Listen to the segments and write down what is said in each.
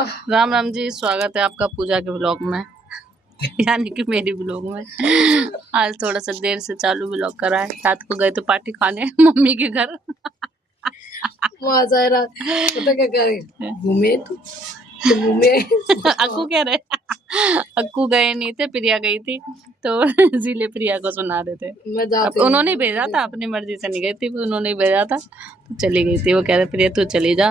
राम राम जी, स्वागत है आपका पूजा के ब्लॉग में यानी कि मेरी ब्लॉग में। आज थोड़ा सा देर से चालू ब्लॉग करा है। रात को गए तो पार्टी खाने मम्मी के घर। पता क्या करे घूमे तो घूमे अक्कू कह रहे अक्कू गए नहीं थे, प्रिया गई थी तो इसीलिए प्रिया को सुना रहे थे। अब उन्होंने भेजा था, अपनी मर्जी से नहीं गई थी, उन्होंने भेजा था तो चली गई थी। वो कह रहे प्रिया तू चली जा,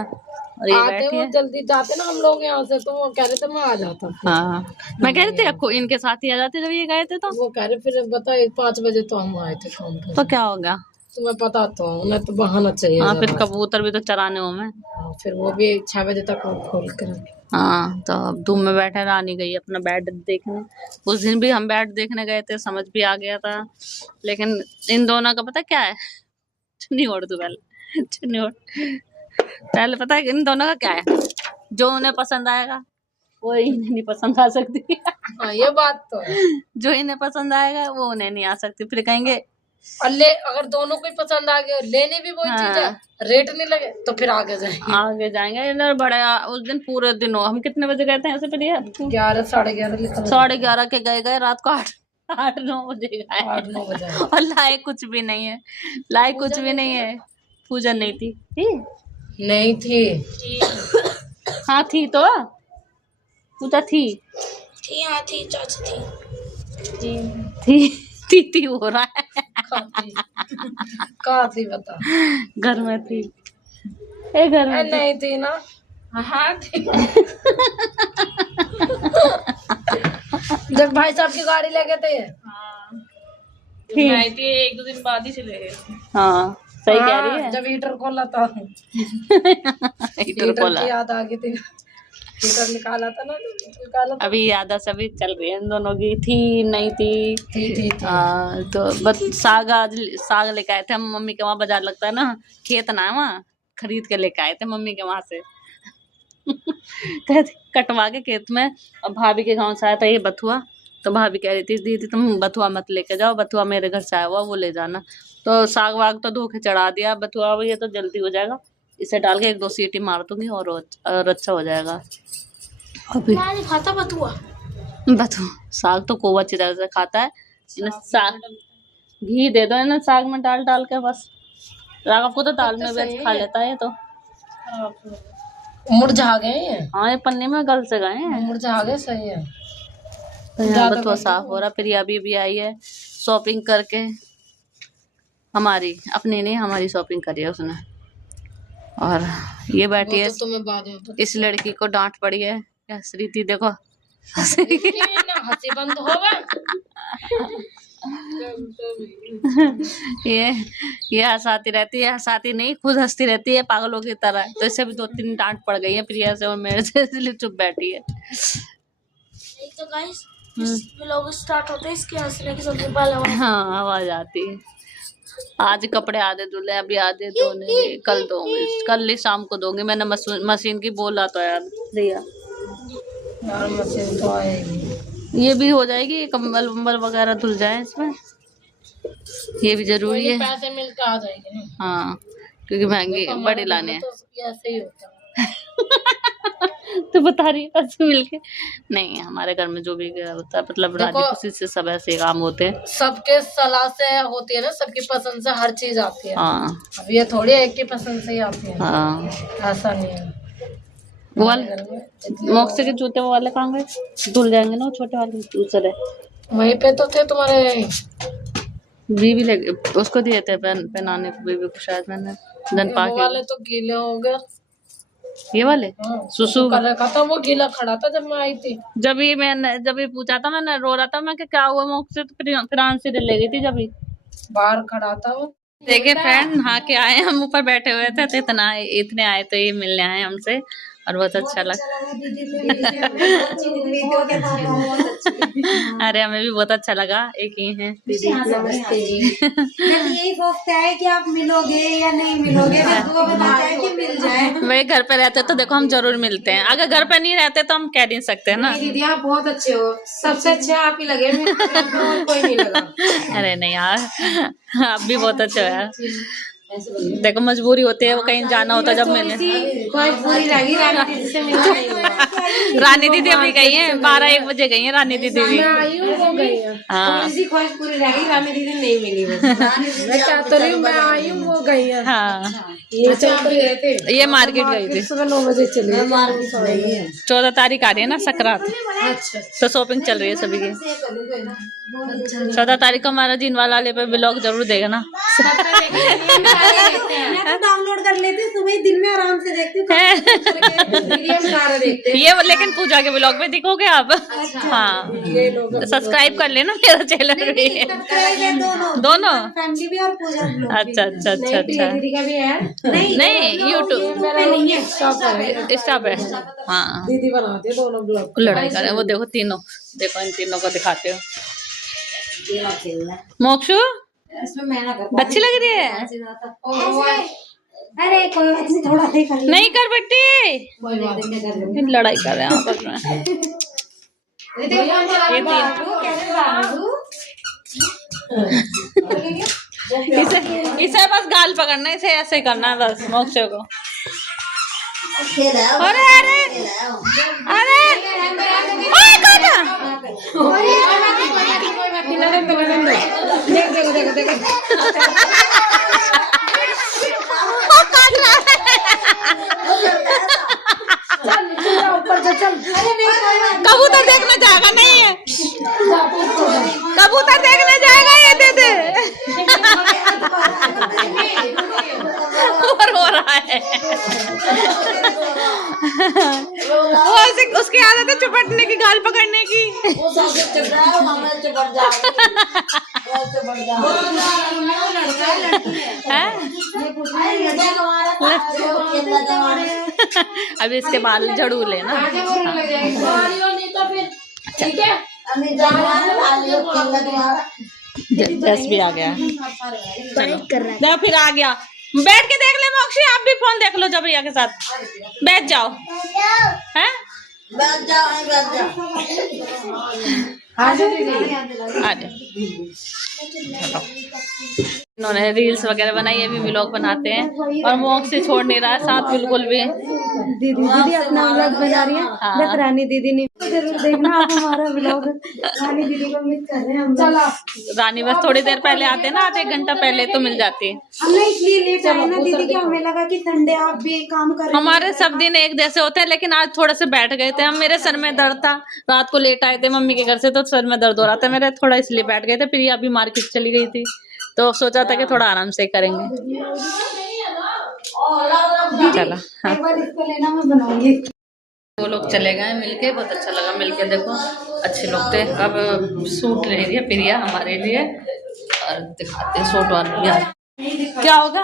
और ये बैठी है। जल्दी जाते ना हम लोग यहाँ से, तो वो कह रहे थे मैं आ जाता। हाँ, मैं कह रही थी अक्कू इनके साथ ही आ जाते जब ये गए थे। तो वो कह रहे फिर बता 5 बजे तो हम आए थे काम पर, तो क्या हो गया? तुम्हें पता तो उन्हें तो बहाना चाहिए। हाँ, फिर कबूतर भी तो चराने हो मैं। फिर वो भी 6 बजे तक खोल कर। हाँ, तो अब धूप में बैठे रानी गई अपना बैट देखने। उस दिन भी हम बैट देखने गए थे, समझ भी आ गया था, लेकिन इन दोनों का पता क्या है? चुन्नी ओढ़ दो पहले, चुन्नी ओढ़ पहले। पता है इन दोनों का क्या है? जो उन्हें पसंद आएगा वो इन्हें नहीं पसंद आ सकती। हाँ, ये बात तो है। जो इन्हें पसंद आएगा वो उन्हें नहीं आ सकती। फिर कहेंगे अगर दोनों को ही पसंद आ गया, लेने भी वही चीज है, रेट नहीं लगे तो फिर आगे जाएंगे। इधर बड़े उस दिन पूरे दिन हो, हम कितने बजे गए थे ऐसे? फिर 11 साढ़े 11 11:30 के गए रात को 8-9 बजे गए। 8-9 बजे और लाए कुछ भी नहीं है, लाए कुछ भी नहीं है। पूजा नहीं थी नहीं थी। हाँ थी तो पूजा थी। हाँ थी, चाची थी हो रहा है। कहाँ थी बता? घर में थी। घर में नहीं थी ना। हाँ थी। जब भाई साहब की गाड़ी ले गए थे। थी 1-2 दिन बाद ही चले गए। हाँ सही कह रही है। जब हीटर खोला था। हीटर खोला, याद आ गई थी। हीटर निकाला था ना। अभी याद सभी चल रही है इन दोनों की। थी नहीं थी। तो बस साग लेके आए थे हम। मम्मी के वहाँ बाजार लगता है ना, खेत ना है वहाँ, खरीद के लेके आए थे मम्मी के वहाँ से। कटवा के खेत में। और भाभी के गाँव से आया था ये बथुआ, तो भाभी कह रही थी दीदी तुम बथुआ मत लेके जाओ, बथुआ मेरे घर से आया हुआ वो ले जाना। तो साग वाग तो धो के चढ़ा दिया। बथुआ ये तो जल्दी हो जाएगा, इसे डाल के 1-2 सीटी मार दूंगी और अच्छा हो जाएगा। अभी नहीं खाता बथुआ साग तो खूब अच्छी तरह से खाता है। इन्हें साग घी दे दो, इन्हें साग में डाल के बस। राघव को तो दाल में भी खा लेता है। तो मुरझा गए हैं। हाँ, ये पन्ने में गल से गए हैं। मुरझा गए, सही है। तो यहाँ बथुआ साफ हो रहा। फिर अभी भी आई है शॉपिंग करके, अपनी नहीं हमारी शॉपिंग करी है उसने। और ये बैठी है, तुम्हें बाद में इस लड़की को डांट पड़ी है। क्या श्रीति देखो हंसी बंद होगा। ये हंसाती रहती है, हंसाती नहीं खुद हंसती रहती है पागलों की तरह। तो इससे भी 2-3 डांट पड़ गई है प्रिया से और मेरे से, इसलिए चुप बैठी है। तो गाइस व्लॉग स्टार्ट होते हैं इसके हंसने की सबसे पहले हाँ आवाज आती है। आज कपड़े आधे धुले, अभी आधे धोने, कल धोंगे, कल ही शाम को धोंगे। मैंने मशीन की बोला तो यार भैया, मशीन तो आएगी। ये भी हो जाएगी, कंबल वंबल वगैरह धुल जाए इसमें, ये भी जरूरी है। पैसे मिलकर आ जाएंगे। हाँ, क्योंकि महंगे बड़े लाने हैं। तो ऐसे ही होता है। तो बता रही है ऐसे मिलके नहीं, हमारे घर में जो भी होता है मतलब राजी खुशी से सब ऐसे काम होते हैं। सबके सलाह से होती है ना, सबकी पसंद से हर चीज आती है। हाँ, अब ये थोड़ी एक की पसंद से ही आती है। हाँ, ऐसा नहीं है। वो वाले मोक्से के जूते वो वाले कहाँ गए? धुल जाएंगे ना वो छोटे वाले दूसरे। वहीं पे तो थे तुम्हारे बीवी लगे, उसको दिए थे पहनाने को बीवी को शायद मैंने। वाले तो गीले हो गए। ये वाले सुसु कर रखा था, वो गीला खड़ा था जब मैं आई थी। जब ही पूछा था, मैंने रो रहा था, मैं क्या हुआ मुख से, तो फ्रांस से ले गई थी जब ही बाहर खड़ा था वो। देखिए फ्रेंड, नहा के आए, हम ऊपर बैठे हुए थे तो इतने आए तो ये मिलने आए हमसे और बहुत अच्छा लगा। अरे हमें भी बहुत अच्छा लगा। एक ही है दीदी। यही सोचते हैं कि आप मिलोगे या नहीं मिलोगे, वो बताता है कि मिल जाए। वही घर पे रहते तो देखो हम जरूर मिलते हैं, अगर घर पे नहीं रहते तो हम कह नहीं सकते ना। दीदी आप बहुत अच्छे हो, सबसे अच्छे आप ही लगे, कोई नहीं लगा। अरे नहीं यार, आप भी बहुत अच्छे हो यार। देखो मजबूरी होती है, वो कहीं जाना होता जब मिलने। रानी दीदी अभी गई है, 12-1 बजे गई है रानी दीदी भी। हाँ ख्वाहिश पूरी रह गई, रानी दीदी नहीं मिली बस। मैं क्या तो नहीं, मैं आई हूँ, वो गई है। हाँ ये चल गए थे, ये मार्केट गई थी। सुबह 9 बजे चले। मार्केट गई है। 14 तारीख आ रही है ना संक्रांत, अच्छा तो शॉपिंग चल रही है सभी की। 14 तारीख को हमारा जिनवाला वाले पे ब्लॉग जरूर देगा ना। मैं तो डाउनलोड कर लेती हूँ, सुबह दिन में आराम से देखती हूँ। ये लेकिन पूजा के ब्लॉग में दिखोगे आप। हाँ सब्सक्राइब कर लेना मेरा चैनल भी। दोनों फैमिली भी और पूजा ब्लॉग। अच्छा अच्छा अच्छा अच्छा। दीदी का भी है? नहीं यूट्यूब इंस्टा पे। हाँ दीदी बनाती है दोनों ब्लॉग। लड़ाई कर रहे हैं वो, देखो तीनों, देखो इन तीनों को दिखाते हो। मोक्षु इसमें मैं ना कर, अच्छी लग रही है। अरे कोई बात नहीं, थोड़ा सही कर नहीं कर बेटी, लड़ाई कर रहे हैं आपस में। इसे बस गाल पकड़ना, इसे ऐसे ही करना है बस मोक्ष को। अरे अरे अरे कबूतर देखने जाएगा, नहीं है कबूतर देखने जाएगा, ये दे दे। और हो रहा है वो उसकी आदत है चुपटने की, गाल पकड़ने की। अभी इसके बाल झड़ू लेना। जस भी आ गया, चलो फिर आ गया। बैठ के देख ले मोक्षी, आप भी फोन देख लो जबरिया के साथ, बैठ जाओ हैं, बैठ जाओ। इन्होंने रील्स वगैरह बनाई है, भी व्लॉग बनाते हैं और मोक्ष से छोड़ नहीं रहा है साथ बिल्कुल भी। दीदी अपना व्लॉग बना रही है। बस रानी दीदी ने जरूर देखना आप हमारा व्लॉग। रानी दीदी को मिस कर रहे हैं हम। चलो रानी बस थोड़ी देर पहले आते हैं ना, आधे घंटा पहले तो मिल जाती है। हमने इसलिए लेट आए ना दीदी, कि हमें लगा कि संडे आप भी काम कर रहे हैं। हमारे सब दिन एक जैसे होते हैं, लेकिन आज थोड़े से बैठ गए थे हम। मेरे सर में दर्द था, रात को लेट आए थे मम्मी के घर से, तो सर में दर्द हो रहा था मेरे थोड़ा, इसलिए बैठ गए थे। फिर ये अभी मार्केट चली गई थी, तो सोचा था कि थोड़ा आराम से करेंगे। चलो हाँ। एक बार इसको लेना, मैं बनाऊंगी। वो लोग चले गए मिलके, बहुत अच्छा लगा मिलके, देखो अच्छे लोग थे। अब सूट ले रही है प्रिया हमारे लिए, और दिखाते हैं सूट वाले भी। क्या होगा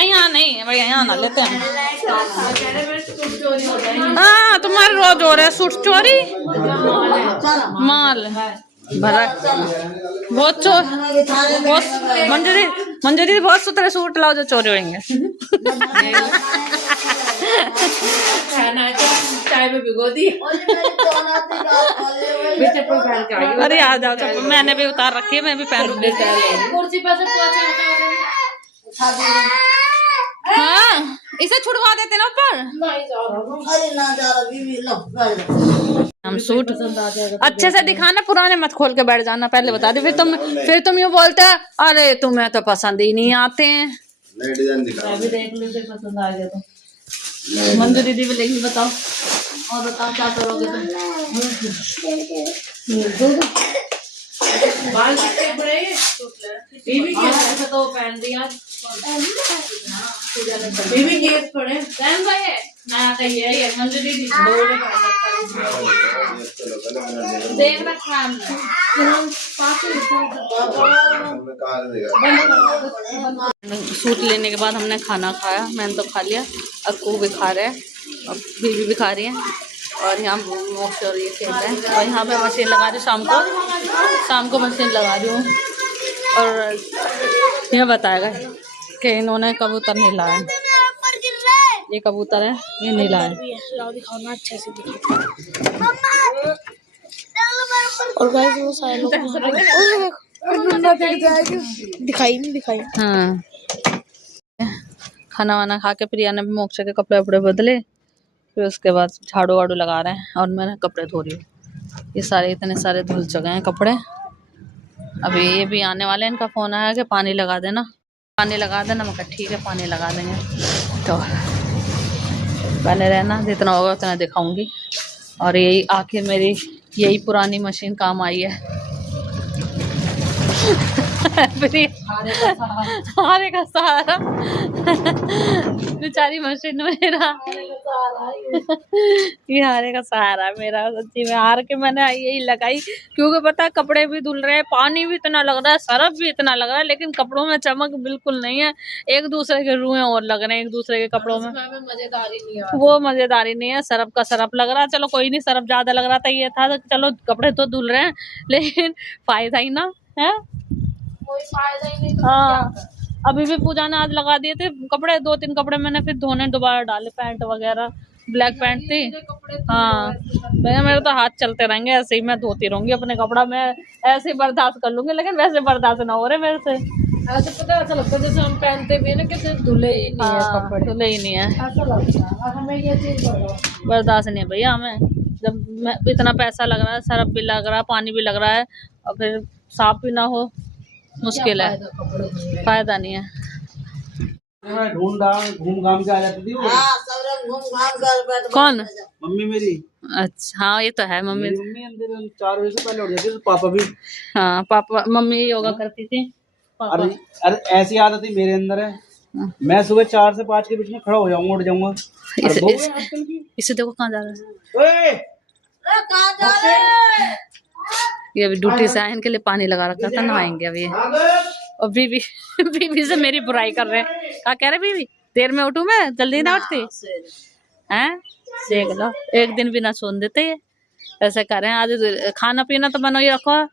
यहाँ नहीं बढ़िया, यहाँ ना लेते हैं। हाँ तुम्हारे रोज हो रहा है सूट चोरी, माल भरा बहुत चोर। मंजूरी बहुत सुथरे सूट लाओ जो चोरी होंगे। चाय में भिगो दी। अरे आ जाओ चप्पल, मैंने भी उतार रखी है, मैं भी पहनूंगी। कुर्सी पर से हाँ इसे छुड़वा देते ना ऊपर। हम सूट अच्छे से दिखाना, पुराने मत खोल के बैठ जाना, पहले बता दे। फिर तुम यूँ बोलते हैं अरे तुम्हें तो पसंद ही नहीं आते हैं। भी देख लो फिर पसंद आ गया तो। मंजू दीदी भी लेकिन बताओ, और बताओ क्या करोगे तुम? बाल कितने बड़े बीबी के तो पहन दिया। बीबी के पड़े पहन भाई है नया का ये मंजू दीदी देख रखा सूट लेने के बाद हमने खाना खाया, मैंने तो खा लिया, अक्कू भी खा रहे हैं और बीबी भी खा रही है, और यहाँ मोक्ष और ये खेल रहे हैं। और यहाँ पे मशीन लगा रही हूँ, शाम को मशीन लगा रही हूँ। और यह बताएगा कि इन्होंने कबूतर नहीं लाया, ये कबूतर है ये नहीं लाया। और गाइस वो सारे लोग दिखाई नहीं दिखाई। हाँ, खाना वाना खा के प्रिया ने भी मोक्षा के कपड़े वपड़े बदले, फिर उसके बाद झाड़ू वाड़ू लगा रहे हैं और मैं कपड़े धो रही हूँ। ये सारे इतने सारे धुल चुके हैं कपड़े। अभी ये भी आने वाले हैं, इनका फोन आया कि पानी लगा देना, पानी लगा देना। मैं कहा ठीक है पानी लगा देंगे। तो बने रहना, जितना होगा उतना दिखाऊंगी। और यही आखिर मेरी यही पुरानी मशीन काम आई है। हारे का सहारा बेचारी मशीन मेरा, ये हारे का सहारा मेरा। सच्ची में हार के मैंने यही लगाई, क्योंकि पता है कपड़े भी धुल रहे हैं, पानी भी इतना लग रहा है, सरफ भी इतना लग रहा है, लेकिन कपड़ों में चमक बिल्कुल नहीं है। एक दूसरे के रुएं और लग रहे हैं एक दूसरे के कपड़ों में, मजेदारी नहीं है। वो मजेदारी नहीं है। सरफ का सरफ लग रहा है, चलो कोई नहीं, सरफ ज्यादा लग रहा था, ये था चलो कपड़े तो धुल रहे हैं, लेकिन फायदा ही ना है, कोई फायदा ही नहीं। तो हाँ, अभी भी पूजा ने आज लगा दिए थे कपड़े, 2-3 कपड़े मैंने फिर धोने दोबारा डाले, पैंट वगैरह, ब्लैक पैंट थी। हाँ, मेरे तो हाथ चलते रहेंगे ऐसे ही, मैं धोती रहूंगी अपने कपड़ा, मैं ऐसे ही बर्दाश्त कर लूंगी, लेकिन वैसे बर्दाश्त ना हो रहे मेरे से। ऐसे पता है, ऐसा लगता है जैसे हम पहनते भी है ना, कि धुले ही नहीं है कपड़े, धुले ही नहीं है, ऐसा लगता है। और हमें ये चीज बर्दाश्त नहीं है भैया हमें। जब मैं इतना पैसा लग रहा है, सरफ भी लग रहा है, पानी भी लग रहा है, और फिर साफ भी ना हो, मुश्किल है, फायदा नहीं है। घूम घाम के आ जाती थी वो। कौन? मम्मी मेरी। अच्छा, हाँ ये तो है, मम्मी मम्मी अंदर 4 बजे से पहले उठ जाती थी, पापा भी। हाँ, पापा मम्मी योगा करती थी। अरे अरे ऐसी आदत ही मेरे अंदर है, मैं सुबह 4 से 5 के बीच में खड़ा हो जाऊंगा, उठ जाऊंगा। इसे देखो कहाँ जा रहा है, ये अभी ड्यूटी से आए, इनके लिए पानी लगा रखा था, नहाएंगे अभी। और बीबी बीबी से मेरी बुराई कर रहे हैं, क्या कह रहे बीबी, देर में उठूं मैं, जल्दी ना उठती हैं, देख लो एक दिन भी ना सोने देते ये, ऐसे कर रहे हैं। आज खाना पीना तो बनो ही रखो।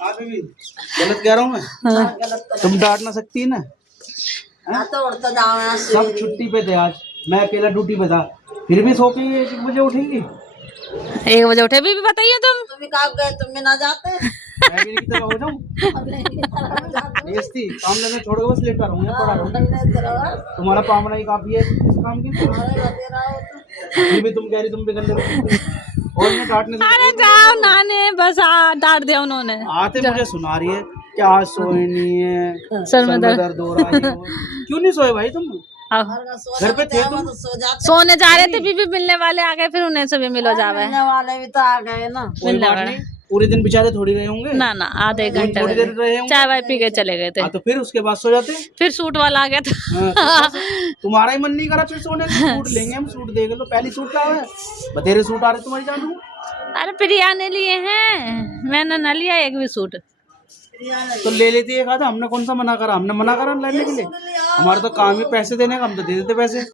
गलत कह रहा हूँ मैं? हाँ। तुम डांट ना सकती है ना, सब छुट्टी पे थे आज, मैं अकेला ड्यूटी पे था, फिर भी सो के 1 बजे उठेंगी। 1 बजे उठे भी बताइए तुम भी काम गए, तुम भी ना जाते। मैं भी की तरह हो जाऊं, काम लगने छोड़ के बस लेटा रहूंगा, पड़ा रहूंगा। तुम्हारा पामना ही काफी है इस काम के लिए। फिर भी तुम कह रही तुम भी कर ले, और मैं डांटने से अरे जाओ नाने, बस डांट दिया उन्होंने। आते मुझे सुना रही है क्या सोए नहीं है, सर में दर्द हो रहा है। क्यों नहीं सोए भाई तुम? घर पे थे तुम? सोने जा रहे थे, बीबी मिलने वाले आ गए, फिर उन्हें से भी मिलो जावे। मिलने वाले भी तो आ गए ना। मिलने वाले पूरे दिन बेचारे थोड़ी रहे होंगे ना, आधे घंटे थोड़ी देर रहे होंगे, चाय वाय पी के चले गए थे। तो फिर उसके बाद सो जाते। फिर सूट वाला आ गया था। तुम्हारा ही मन नहीं करा फिर सोने का? सूट लेंगे हम, सूट देख लो, पहली सूट क्या है, बतेरे सूट आ रहे तुम्हारी जान। अरे प्रिया ने लिए हैं, मैंने ना लिया एक भी सूट। तो ले लेती एक आधा, हमने कौन सा मना करा? हमने मना करा लेने के लिए? हमारा तो काम ही पैसे देने का, हम तो दे देते पैसे।